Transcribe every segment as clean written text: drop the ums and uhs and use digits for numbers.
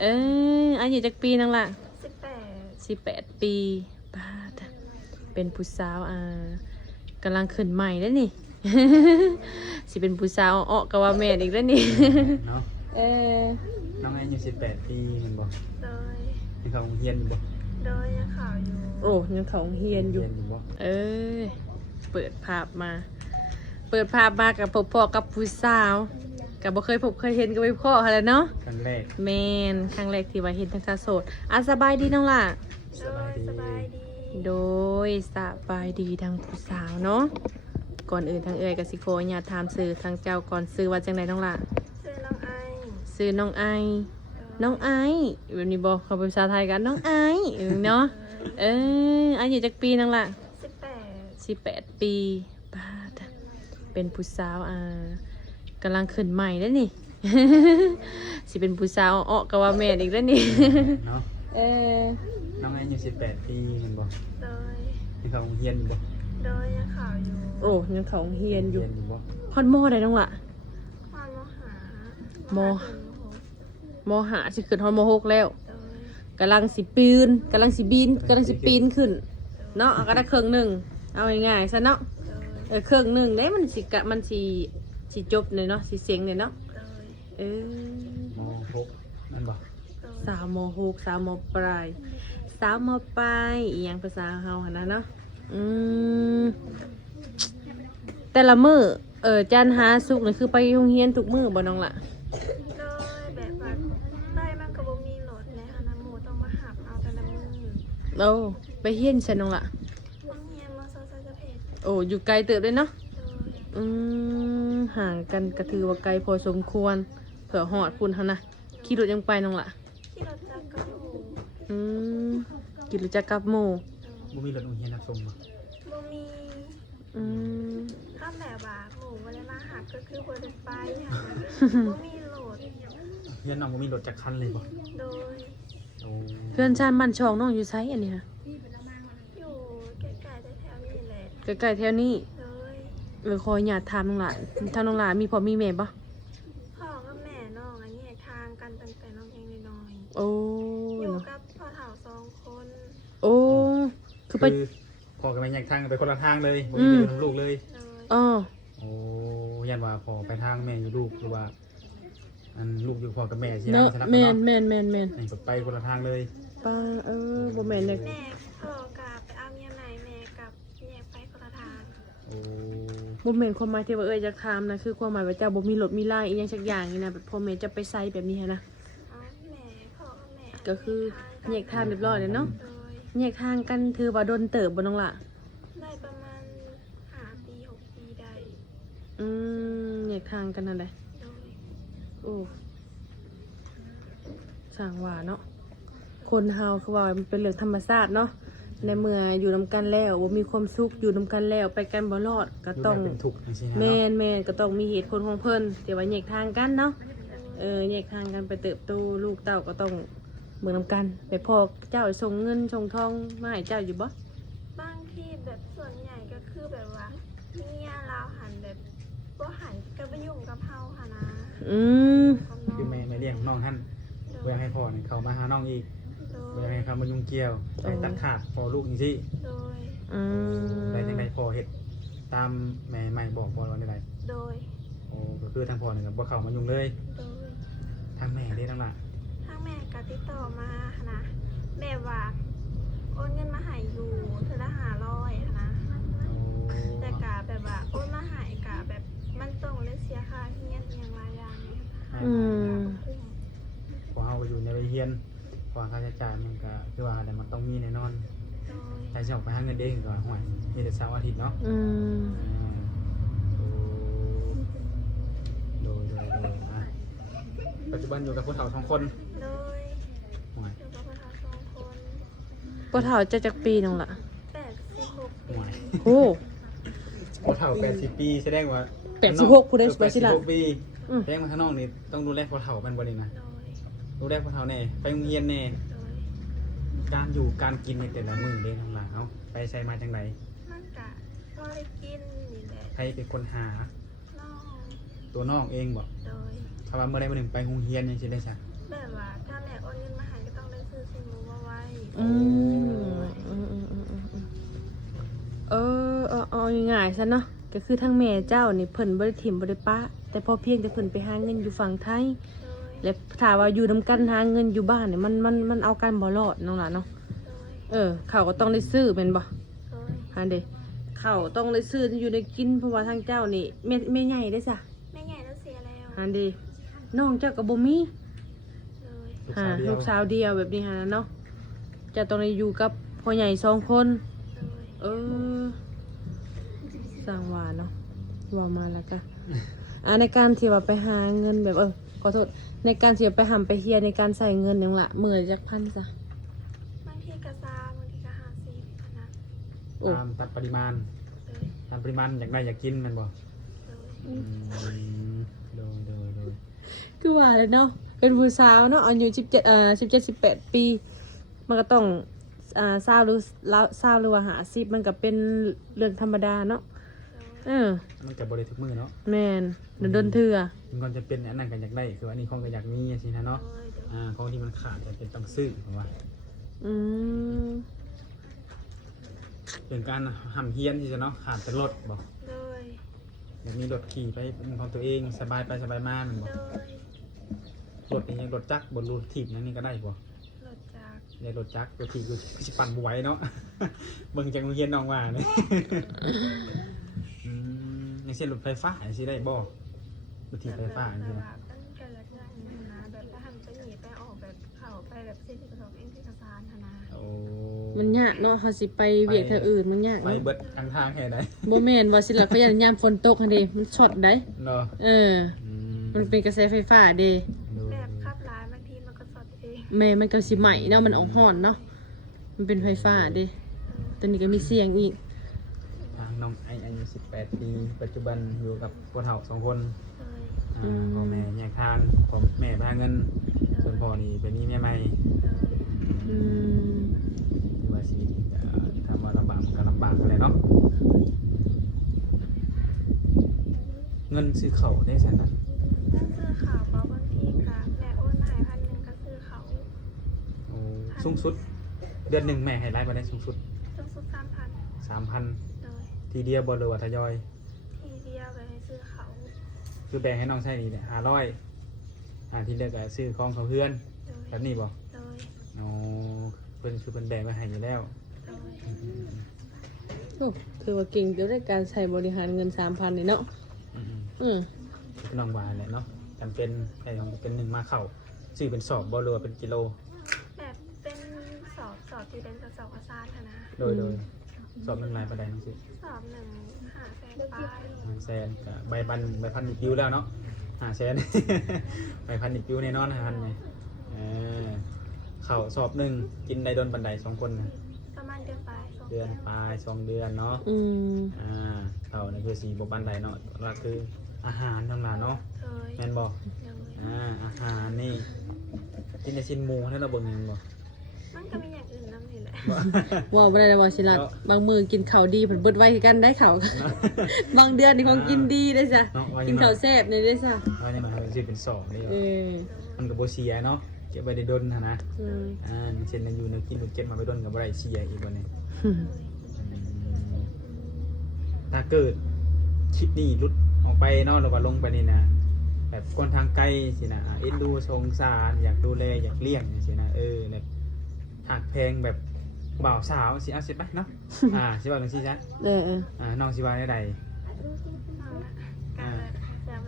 เออายุจักปีนั่งล่ะ18 18 ปีป้าดเป็นผู้สาวกำลังขึ้นใหม่แล้วนี่ สิเป็นผู้สาวอ้อกะว่าแม่นอีกแล้วนี่ เนาะ เออ น้องอายุ18 ปีแมันบ่ โดย ยังเขาเฮียนอยู่บ่ โดยยังข่าวอยู่ โอ้ยังเขาเฮียนอยู่ บ่ เออเปิดภาพมากับพบพ่อกับผู้สาวกับบ่เคยพบเคยเห็นกับพ่ออะไรเนาะ ครั้งแรก แมนครั้งแรกที่ว่าเห็นทั้งสาวโสดสบายดีน้องล่ะ โดยสบายดี โดยสบายดีทางผู้สาวเนาะก่อนอื่นทางเอ่ยกับสิโคญาตถามซื้อทางเจ้าก่อนซื้อว่าจังไดน้องล่ะ ชื่อน้องไอ ซื้อน้องไอแบบนี้บอกเขาเป็นภาษาไทยกันน้องไอเนาะเอออายุจักปีน้องล่ะ 18 18 ปีป้าดเป็นผู้สาวกำลังขึ้นใหม่แล้วนี่ สิเป็นผู้สาวอ้อกะว่าแม่นอีกแล้วนี่ เนาะ เออ น้องอายุ18 ปีแมันบ่ โดย ยังเขาเฮียนอยู่บ่ โดยยังข่าวอยู่ โอ้ยังเขาเฮียนอยู่ บ่ ฮอดมอได้น้องล่ะ ความมหา โม มหาสิขึ้นฮอดม6แล้ว โดย กำลังสิปีนขึ้นเนาะเอาก็ได้ครึ่งหนึงเอาง่ายๆซะเนาะ โดย ครึ่งหนึงได้มันสิจบเลยเนาะสิเสียงเลยเนาะ โดย เออ ม.6 นั่นบ่ โดย สาวม.6 สาวม.ปลายอีหยังภาษาเฮาหั่นนะเนาะแต่ละมื้อจันทร์หาศุกร์นี่คือไปโรงเรียนทุกมื้อบ่น้องล่ะ โดยแบบว่าได้มันก็บ่มีรถในคณะหมู่ต้องมาหับเอาแต่ละมื้อ โอ้ไปเรียนซั่นน้องล่ะ โรงเรียนมอซจะเพชร โอ้อยู่ไกลเติบเลยเนาะ โดย ห่างกันก็ถือว่าไกลพอสมควรเผื่อหอดพุ่นหั่นนะขี่รถยังไปน้องล่ะ ที่เราจักกับหมู่ ขี่รถจักรกับหมู่ บ่มีรถโรงเรียนรับส่งบ่ บ่มี อืม ถ้าแบบว่าหมู่บ่ได้มาหับก็คือบ่ได้ไปหันบ่มีรถ เฮียนน้องบ่มีรถจักคันเลยบ่ โดย โอ้ เพื่อนชาติบ้านช่องน้องอยู่ไสอันนี้ค่ะ อยู่ใกล้ๆแถวๆนี้แหละ ใกล้ๆแถวนี้ โดย ขออยากถามน้องหลานถ้าน้องหลานมีพ่อมีแม่ปะ พ่อกับแม่น้องอันนี้ทางกันตั้งแต่น้องยังน้อย โอ้ ๆอยู่ เนาะ กับพ่อเฒ่า2 คน โอ้คือไป พ่อกับแม่แยกทางกันไปคนละทางเลยบ่มีไปอยู่นำลูกเลย โดย อ๋อ โอ้ยันว่าพ่อไปทางแม่อยู่ลูกหรือว่าอันลูกอยู่พ่อกับแม่สินะ เนาะ สลับ แม กัน น เนาะ แมนแมนแมน นี่ก็ไปคนละทางเลย ป้าบ่แมนเลย แม่พ่อกลับไปเอาเมียใหม่แม่กลับแยกไปคนละทาง โอ้ บ่แมนความหมายที่ว่าจะถามนะคือความหมายว่าเจ้าบ่มีรถมีลาอีหยังสักอย่างนี่นะแบบพ่อแม่จะไปไสแบบนี้หั้นนะ อ๋อแม่พ่อกับแม่ ก็คือแยกทางเรียบร้อยเลยเนาะ โดย แยกทางกันถือว่าโดนเติบบ่น้องล่ะ ได้ประมาณ5 ปี6 ปีได้ แยกทางกันนั่นแหละ โดย โอ้สร้างว่าเนาะคนเฮาคือว่ามันเป็นเรื่องธรรมชาติเนาะในเมื่ออยู่นํกันแล้วบ่มีความสุขอยู่นํกันแล้วไปกันบ่รอดก็ต้อง ดูแลเป็นทุกข์จังซี่นะ แม่ เนาะ นแม่นก็ต้องมีเหตุผลของเพิ่นแต่ว่าแยกทางกันเนาะแยกทางกันไปเติบโตลูกเต้าก็ต้องเบิ่งนํกันไปพ่อเจ้าส่งเงินส่งทองมาให้เจ้าอยู่บ่ บางทีแบบส่วนใหญ่ก็คือแบบว่าเมียเราหันแบบบ่หันก็ไปยุ่งกับเฮาค่ะนะ อืม กับน้อง คือแม่เลี้ยงน้องท่าน โด เพื่อย ให้พ่อนี่เข้ามาหาน้องอีก โด เพื่อย ให้เขามายุ่งเกี่ยวไปตัดขาดพอลูกจังซี่ โดย อืม ได้จังไดพ่อเฮ็ดตามแม่ใหม่บอกพ่อว่าได้ได โดย โอ้ก็คือทางพ่อนี่ก็บ่เข้ามายุ่งเลย โดย ทางแม่เด้ทั้งหลาย ถ้าแม่ก็ติดต่อมาค่ะนะแม่ว่าโอนเงินมาให้อยู่เทื่อละ500ค่ะนะ โอ้ แต่กะแบบว่าโอนมาให้กะแบบมันต้องได้เสียค่าเฮียนอหย่างหลายอย่างเนี่ยค่ะ อืม คุ้ม พอเฮาไปอยู่ในวัยเรียนพอค่าใช้จ่ายมันก็คือว่าแต่มันต้องมีแน่นอน โดย ใช้สิออกไปหาเงินเองก็ห่วยมีแต่เสาร์อาทิตย์เนาะ อืม โดยอ่ะปัจจุบันอยู่กับผู้เฒ่า2 คน โดย ห่วย อยู่กับพ่อเฒ่า2 คน บ่เฒ่าจะจักปีน้องล่ะ 86 ห่วย โอ้ ผู้เฒ่า80 ปีแสดงว่า 86ผู้ใดสิไปสิล่ะ 86 ปีแสดงว่าข้างนอกนี่ต้องดูแลผู้เฒ่าเป็นบ่นี่นะ โดย ดูแลผู้เฒ่าแน่ไปโรงเรียนแน่ โดย การอยู่การกินในแต่ละมื้อเด้ทั้งหลายเนาะไปใช้มาจังได มันกะพอได้กินนี่แหละ ใครเป็นคนหา น้อง ตัวน้องเองบ่ โดย ถ้าว่าเมื่อใดมื้อหนึงไปโรงเรียนจังซี่ได้ซะ แบบว่าถ้าแม่โอน อืมเอาง่ายๆซะเนาะก็คือทั้งแม่เจ้านี่เพิ่นบ่ได้ถิ่มบ่ได้ปะแต่พอเพียงแต่เพิ่นไปหาเงินอยู่ฝั่งไทย โดย และถ้าว่าอยู่นํกันหาเงินอยู่บ้านเนี่ยมันเอากันบ่รอดน้องหล่ะเนาะ โดย ข้าวก็ต้องได้ซื้อแม่นบ่ โดย หันเด้ข้าวต้องได้ซื้อที่อยู่ได้กินเพราะว่าทางเจ้านี่แม่ใหญ่ได้อจ้ะ แม่ใหญ่แล้วเสียแล้ว หันเด้น้องเจ้าก็บ่มี โดย ลูกสาวเดียวแบบนี้หั่นน่ะเนาะเจะต้องได้อยู่กับพ่อใหญ่2 คน โดย สร้างว่าเนาะว่ามาแล้วก็ในการที่ว่าไปหาเงินแบบขอโทษในการที่ว่าไปหำไปเฮียในการใส่เงินหยังละมื้อละจักพันจ้ะ บางทีก็3บางทีก็50นะ โอ้ ตามปริมาณ โดย ตามปริมาณอยากได้อยากกินแมันบ่ โดย โดย คือว่าเลยเนาะเป็นผู้สาวเนาะอายุ17 18 ปีมันก็ต้อง20หรือว่า50มันก็เป็นเรื่องธรรมดาเนาะมันก็บ่ได้ทุกมื้อเนาะ แม่นโดนเทื่อ มันก็จะเป็นอันนั้นก็อยากได้คืออันนี้ของก็อยากมีสินะเนาะ โดยโดย ของที่มันขาดก็เป็นต้องซื้อผมว่า อืม เป็นการห้ำเฮียนที่จะเนาะขาดแต่รถบ่ โดย อยากมีรถขี่ไปเป็นของตัวเองสบายไปสบายมาแมันบ่ โดย รถนี่รถจักรบนรถถีบนั่นนี่ก็ได้บ่ รถจักร ในรถจักรรถถีบกูสิปั่นบ่ไหวเนาะ เบิ่งจังโรงเรียนน้องว่าเนี่ย อย่างเช่นรถไฟฟ้าสิได้บ่รถถีบไฟฟ้าจังซี่นะ ตั้งแต่แรกๆนะแบบไปหันไปหนีไปออกแบบเข้าไปแบบเส้นที่กระทบเองที่กระซานนะ โอ้ มันยากเนาะเฮาสิไปเวียกทางอื่นมันยาก ไป เนาะ เบิดทางทางแค่ใด บ่แม่นว่าสิล่ะเขายันยามฝนตกหั่นเด้มันช็อตได้ เนาะ มันเป็นกระแสไฟฟ้าเด้ แบบขับร้ายบางทีมันก็สดเอง แม่มันก็สิใหม่เนาะมันออกฮ้อนเนาะมันเป็นไฟฟ้าเด้ตัวนี้ก็มีเสียงอีก ทางน้องไออายุ18 ปีปัจจุบันอยู่กับพ่อเฒ่า2 คน เลย พ่อแม่แยกทางพ่อแม่พาเงิน ส่วนพ่อนี่เป็นนี่แม่ใหม่ เลย อืม ที่ว่าชีวิตทำว่าลำบากมันก็ลำบากอะไรเนาะเงินซื้อเขาวได้แสนนะ นั่นซื้อเขาเพราะบางทีกับแม่โอนมาให้1,000ก็ซื้อเขา โอ้สูงสุด เดือนหนึ่งแม่ให้รายมาได้สูงสุด สูงสุด3,000 3,000 เลย ทีเดียวบ่หรือว่าทยอย ทีเดียวเลยให้ซื้อเขา คือแบ่งให้น้องใช้นี่เนี่ย500ที่เหลือก็ซื้อของเขาเพื่อน เลย แบบนี้บ่ เลย โอ้เพิ่นคือเพิ่นแบ่งไว้ให้อยู่แล้ว เลย โอ้ถือว่าเก่งเดี๋ยวได้การใช้บริหารเงิน 3,000นี่เนาะ อืม อืม ๆน้องว่าแหละเนาะจำเป็นใช่ของเป็น1มาเข้าซื้อเป็นสอบบ่หรือว่าเป็นกิโล แบบเป็นสอบที่เป็นสอบกระซานนะ โดยสอบหนึ่งรายประเด็นน้องสิ สอบ1 500,000ปลาย 500,000กับใบพันอีกปิ้วแล้วเนาะ500,000 ใบพันอีกปิ้วแน่นอน5,000นี่เข้าสอบหนึ่งกินได้โดนบันได2 คนนะ ประมาณเดือนปลาย เดือนปลาย2 เดือนเนาะ อืม เข้านี่คือ4บ่บันไดเนาะก็คืออาหารทั้งนั้นเนาะ เคย แม่นบ่ เลย อาหารนี่กินแต่ชิ้นหมูให้เราเบิ่งยังบ่ มันก็มีอย่างอื่นนำนี่แหละ บ่ ว่าบ่ได้เลยว่าสิล่ะบางมื้อกินข้าวดีเพิ่นเบิดไว้คือกันได้ข้าว บางเดือนนี่ของกินดีได้จ้ะ เนาะว่า กินข้าวแซ่บนี่ได้จ้ะ ว่านี่หมายถึงสิเป็นสอบนี่ เออ มันก็บ่เสียเนาะเก็บไว้ได้ดนนะ อืม อย่างเช่นอยู่ในกินเก็บมาไปดนกับไรเชียอีกวันนี้ถ้าเกิดคิดนี่รุดออกไปนอกหรือว่าลงไปนี่นะแบบคนทางไกลสินะเอ็นดูสงสารอยากดูแลอยากเลี้ยงสินะแบบหักแพงแบบบ่าวสาวสิเอาสิไปเนาะสิว่าจังซี่ซะ เออ น้องสิว่าได้ใด การจะแ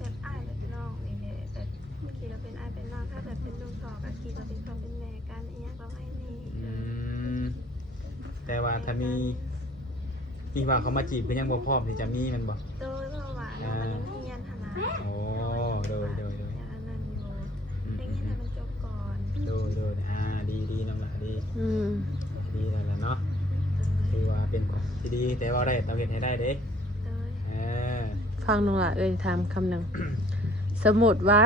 บบอ้ายแบบน้องนี่แหละแบบเมื่อกี้เราเป็นอ้ายเป็นน้องถ้าแบบเป็นลูกต่อกับคิดเราเป็นพ่อเป็นแม่กันอีหยังประมาณนี้ แต่ว่าถ้ามีว่าเขามาจีบก็ยังบ่พร้อมที่จะมีมันบ่ โดยเพราะว่าเรายังเรียนหนา โอ้โดย อย่างอันนั้นอยู่เรื่องนี้ให้มันจบก่อน โดยดีน้องละดี อืม ดีแล้วล่ะเนาะคือว่าเป็นของที่ดีแต่ว่าได้ตามเฮ็ดให้ได้เด้ โดย ฟังน้องละถามคำหนึงสมมุติว่า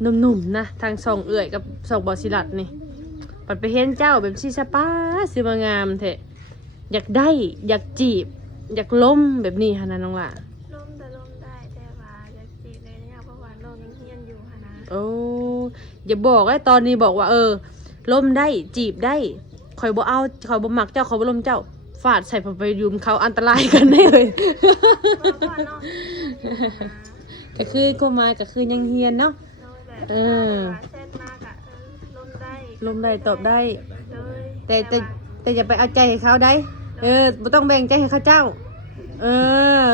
หนุ่มๆนะทางสองเอื้อยกับสองบ่สิลัดนี่ปัดไปเห็นเจ้าแบบสิสะป้าสิมางามแท้อยากได้อยากจีบ อยากล้มแบบนี้หั่นน่ะน้องละ ล่มได้แต่ว่าจะจีบเลยเนี่ยเพราะว่าน้องยังเรียนอยู่หนา โอ้อย่าบอกไอ้ตอนนี้บอกว่า ล้มได้จีบได้ข่อยบ่เอาข่อยบ่มักเจ้าข่อยบ่ล้มเจ้าฟาดใส่ผมไปยืมเขาอันตรายกันได้เลย พ่อน้อง ก็คือก็มาก็คือยังเฮียนเนาะ โดยแบบเส้นมากอะล้มได้ ล้มได้ตอบได้ โดย แต่อย่าไปเอาใจให้เขาได้บ่ต้องแบ่งใจให้เขาเจ้า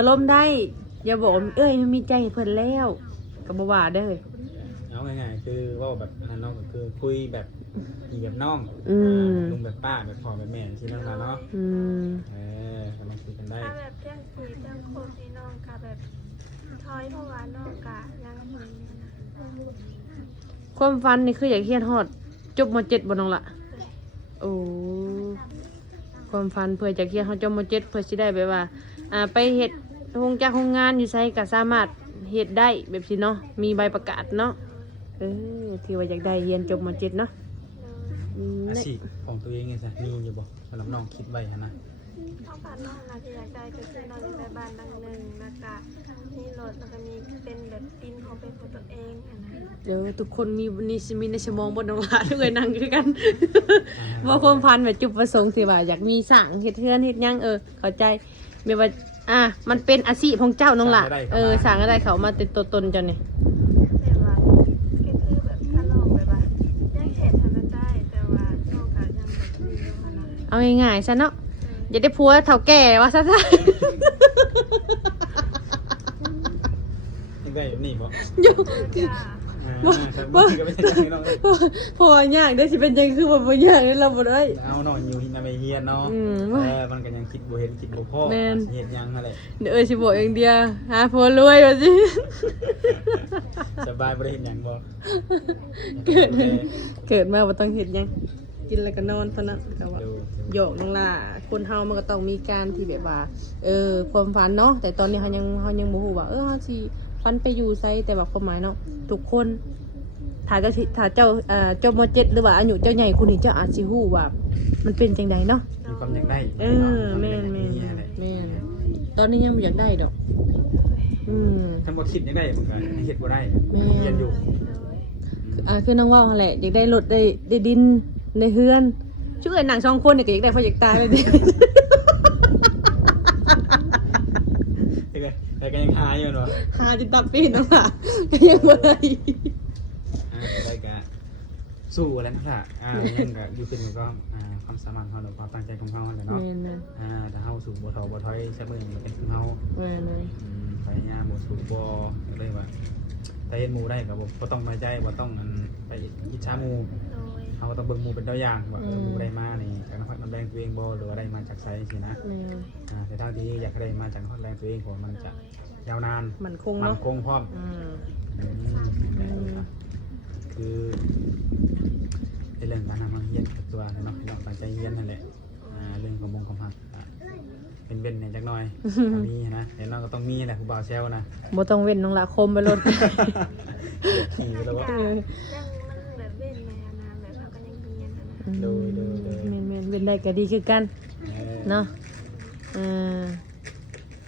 ล้มได้ อย่าบอกว่าเอ้ยมันมีใจให้เพิ่นแล้วก็บ่ว่าได้เลย เอาง่ายๆคือเว่าแบบนั้นเนาะก็คือคุยแบบพี่แบบน้องลุงแบบป้าแบบพ่อแบบแม่ที่นั่นมาเนาะกำลังคุยกันได้ ถ้าแบบเที่ยงทีเที่ยงโคตรพี่น้องกะแบบทอยเพราะว่าน้องกะยังเหมือนเนี่ยนะ ความฝันนี่คืออยากเฮียนฮอดจบม.7 บ่น้องล่ะโอ้ความฝันเพื่อจะเฮียนฮอดจบม.7 เพื่อสิได้แบบว่าไปเฮ็ดโรงจักรโรงงานอยู่ไสก็สามารถเฮ็ดได้แบบสิเนาะมีใบประกาศเนาะที่ว่าอยากได้เรียนจบม.7 เนาะ อาชีพของตัวเองไงสิมีอยู่บ่สำหรับน้องคิดไว้หั่นนะ พ่อพาน้องนะที่อยากได้ก็คือน้องอยากได้บ้านหลังหนึ่งแล้วก็มีรถแล้วก็มีเป็นแบบดินของเป็นของตัวเองอะนะ เดี๋ยวทุกคนมีในสมองบนน้องหลาทุกคนนั่งคือกัน ว่าความพันแบบจุดประสงค์สิว่าอยากมีสั่งเฮ็ดเทือนเฮ็ดหยังเข้าใจแบบว่ามันเป็นอาชีพของเจ้าน้องหล่ะสั่งอะไรเขามาติดตัวตนเจ้านี่ แต่ว่าก็คือแบบถ้าลองแบบว่ายังเห็นทำมันได้แต่ว่าน้องก็ยังแบบมีอยู่ขนาด เอาง่ายๆซะเนาะอย่าได้ผัวเฒ่าแก่ว่าซะ ยังได้อยู่นี่บ่ อยู่ จ้า ครับบ่ก็ไม่ใช่จังน้อง พอยากได้สิเป็นจังคือบ่ยากได้เราบ่ได้ เอาน้องอยู่ที่นำไปเฮียนเนาะมันก็ยังคิดบ่เห็นคิดบ่พอเฮ็ดยังนั่นแหละ เดี๋ยวสิบอกอย่างเดียวหาผัวรวยว่าสิ สบายบ่ได้เฮ็ดหยังบ่ เกิดมาบ่ต้องเฮ็ดหยังกินแล้วก็นอนเท่านั้นก็ว่า โยกน้องล่ะคนเฮามันก็ต้องมีการที่แบบว่าความฝันเนาะแต่ตอนนี้เฮายังบ่ฮู้ว่าเฮาสิฝันไปอยู่ไสแต่ว่าความหมายเนาะทุกคนถ้าเจ้าจบม.7 หรือว่าอายุเจ้าใหญ่คุณนี่เจ้าอาจสิฮู้ว่ามันเป็นจังไดเนาะ มีความอยากได้ แม่นตอนนี้ยังบ่อยากได้ดอกทั้งหมดคิดยังได้เหมือนกันเฮ็ดบ่ได้เรียนอยู่ คือน้องว่าหั่นแหละอยากได้รถได้ดินได้เฮือนช่วยหนัง2คนนี่ก็อยากได้เพราะอยากตายเลยดิ แต่ก็ยังหาอยู่เนาะ หาจนตับปีนน้องล่ะก็ยังบ่ได้ ได้ก็สู้อะไรนั่นแหละยังก็อยู่ขึ้นก็ความสามารถของเราความตั้งใจของเราแหละเนาะถ้าเฮาสู่บ่ท้อบ่ถอยซะมื้อนี้เป็นของเฮาพยายามบ่สู่บ่เลยว่าถ้าเฮ็ดหมู่ได้ก็บ่ต้องน้อยใจบ่ต้องไปอิจฉาหมู่ โดย เฮาก็ต้องเบิ่งหมู่เป็นตัวอย่างว่าหมู่ได้มานี่จากนครนำแรงตัวเองบ่หรือว่าได้มาจากไสสินะแต่ทางที่อยากได้มาจากนครแรงตัวเองเพราะมันจะยาวนาน มันคง มัน เนาะ คงพร้อมคือในเรื่องการทำมาเฮียนกับตัวเนาะให้เราตั้งใจเฮียนนั่นแหละเรื่องของมงของหักเป็นเบนเนี่ยจักหน่อยมีนะเดี๋ยวเราก็ต้องมีแหละคุณบ่าวเซลนะ บ่ต้องเว้นน้องละคมไปรถ ขี่แล้วว่า ยังมันแบบเว้นแม่นะแบบเราก็ยังเรียนนะ แม่นเว้นได้ก็ดีคือกันเนาะ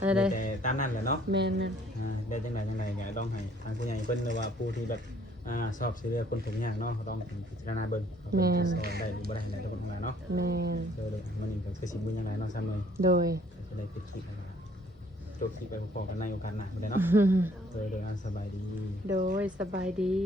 อะไร แต่ตามนั้นแหละเนาะ แม่น ได้จังไรไงต้องให้ทางผู้ใหญ่เพิ่นหรือว่าผู้ที่แบบชอบซื้อคนถึงอย่างเนาะเขาต้องพิจารณาเบิ่งสอนได้หรือบ่ได้ทุกคนเนาะ แม่น เลยมันนี่ก็คือสิบุญยังไงเนาะซ้ำเลย โดย ก็เลยปิดคลิปนะครับจบคลิปไปพอกันในโอกาสหน้าไปเลยเนาะโดยสบายดี โดยสบายดี